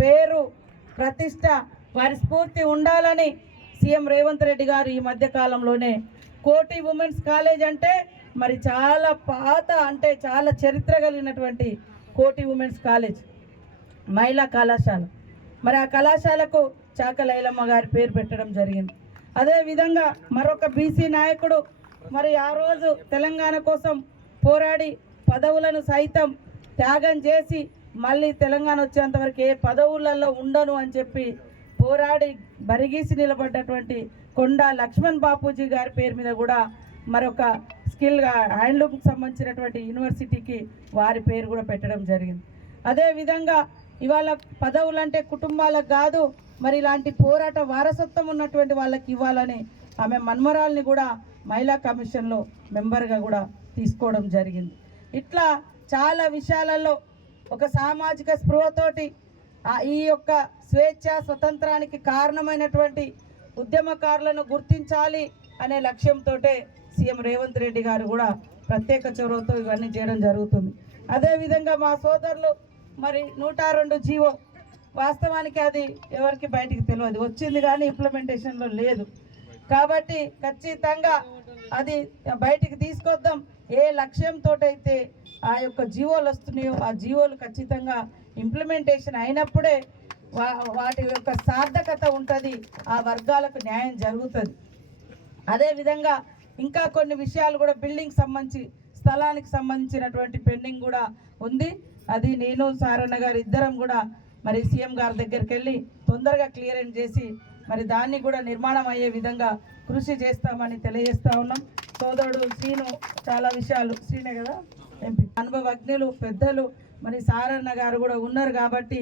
పేరు ప్రతిష్ట వారి స్ఫూర్తి ఉండాలని సీఎం రేవంత్ రెడ్డి గారు ఈ మధ్య కాలంలోనే కోటి ఉమెన్స్ కాలేజ్ అంటే మరి చాలా పాత అంటే చాలా చరిత్ర కలిగినటువంటి కోటి ఉమెన్స్ కాలేజ్ మహిళా కళాశాల మరి ఆ కళాశాలకు చాక లైలమ్మ గారి పేరు పెట్టడం జరిగింది. అదేవిధంగా మరొక బీసీ నాయకుడు మరి ఆ రోజు తెలంగాణ కోసం పోరాడి పదవులను సైతం త్యాగం చేసి మళ్ళీ తెలంగాణ వచ్చేంత వరకు ఏ పదవులలో ఉండను అని చెప్పి పోరాడి బరిగీసి నిలబడ్డటువంటి కొండా లక్ష్మణ్ బాపూజీ గారి పేరు మీద కూడా మరొక హ్యాండ్లూమ్కి సంబంధించినటువంటి యూనివర్సిటీకి వారి పేరు కూడా పెట్టడం జరిగింది. అదేవిధంగా ఇవాళ పదవులంటే కుటుంబాలకు కాదు, మరి ఇలాంటి పోరాట వారసత్వం ఉన్నటువంటి వాళ్ళకి ఇవ్వాలని ఆమె మన్మరాల్ని కూడా మహిళా కమిషన్లో మెంబర్గా కూడా తీసుకోవడం జరిగింది. ఇట్లా చాలా విషయాలలో ఒక సామాజిక స్పృహతోటి ఈ యొక్క స్వేచ్ఛ స్వతంత్రానికి కారణమైనటువంటి ఉద్యమకారులను గుర్తించాలి అనే లక్ష్యంతో సీఎం రేవంత్ రెడ్డి గారు కూడా ప్రత్యేక చొరవతో ఇవన్నీ చేయడం జరుగుతుంది. అదేవిధంగా మా సోదరులు మరి 102 జీవో వాస్తవానికి అది ఎవరికి బయటికి తెలియదు, వచ్చింది కానీ ఇంప్లిమెంటేషన్లో లేదు. కాబట్టి ఖచ్చితంగా అది బయటికి తీసుకొద్దాం. ఏ లక్ష్యంతో అయితే ఆ యొక్క జీవోలు వస్తున్నాయో ఆ జీవోలు ఖచ్చితంగా ఇంప్లిమెంటేషన్ అయినప్పుడే వాటి యొక్క సార్థకత ఉంటుంది, ఆ వర్గాలకు న్యాయం జరుగుతుంది. అదేవిధంగా ఇంకా కొన్ని విషయాలు కూడా బిల్డింగ్ సంబంధించి స్థలానికి సంబంధించినటువంటి పెండింగ్ కూడా ఉంది. అది నేను సారన్న గారు ఇద్దరం కూడా మరి సీఎం గారి దగ్గరికి వెళ్ళి తొందరగా క్లియరెన్స్ చేసి మరి దాన్ని కూడా నిర్మాణం అయ్యే విధంగా కృషి చేస్తామని తెలియజేస్తా ఉన్నాం. సోదరుడు శ్రీను చాలా విషయాలు, శ్రీనే కదా ఎంపీ, అనుభవజ్ఞులు పెద్దలు మరి సారన్న గారు కూడా ఉన్నారు కాబట్టి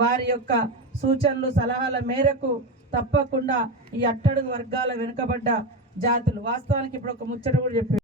వారి యొక్క సూచనలు సలహాల మేరకు తప్పకుండా ఈ అట్టడుగు వర్గాల వెనుకబడ్డ జాతులు వాస్తవానికి ఇప్పుడు ఒక ముచ్చట కూడా చెప్పారు.